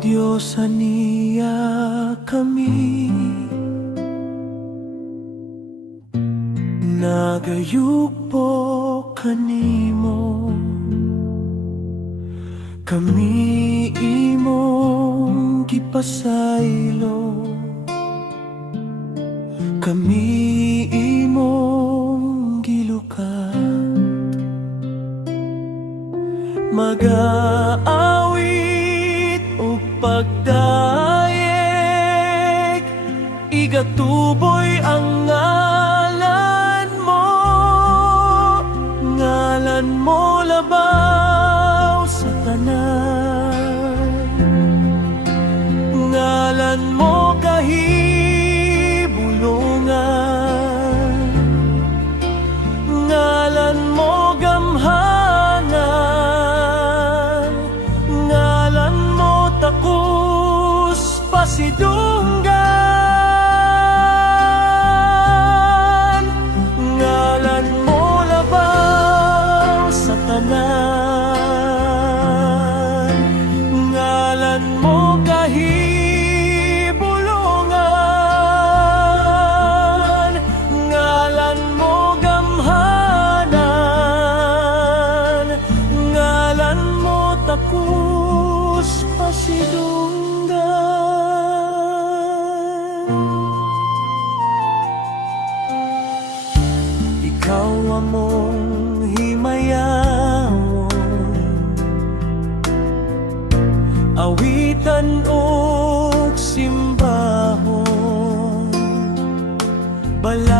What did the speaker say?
Diyos aniya kami, nagayugpo kanimo. Kami imong gipasaylo, kami imong gilukat. Mag-aawit o pagdayeg, igatuboy ang ngalan mo labaw sa tanan. Ngalan mo kahibulungan, ngalan mo gamhanan, ngalan mo takus pasidunggan. Ngalan mo labaw sa tanan, ngalan mo kahibulungan, ngalan mo gamhanan, ngalan mo takus pasidunggan. Ikaw among himayamon, awitan ug simbahon, bala